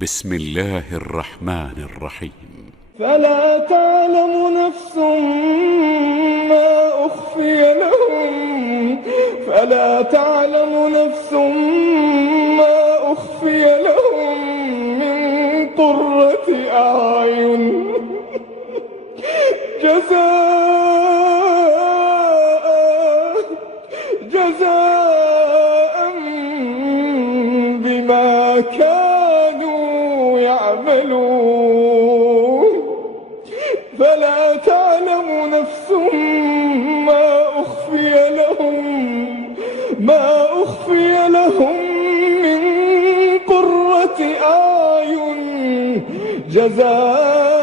بسم الله الرحمن الرحيم. فلا تعلم نفس ما أخفي لهم. فلا تعلم نفس ما أخفي لهم من قرة أعين. جزاء جزاء بما كانوا يعملون. فلا تعلم نفس ما أخفي لهم ما أخفي لهم من قرة أعين جزاء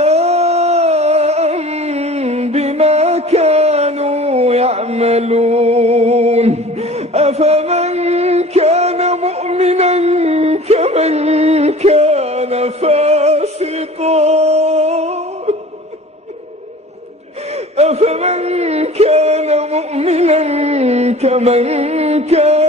بما كانوا يعملون. أفمن كان مؤمنا كمن فاسقا أفمن كان مؤمنا كمن كان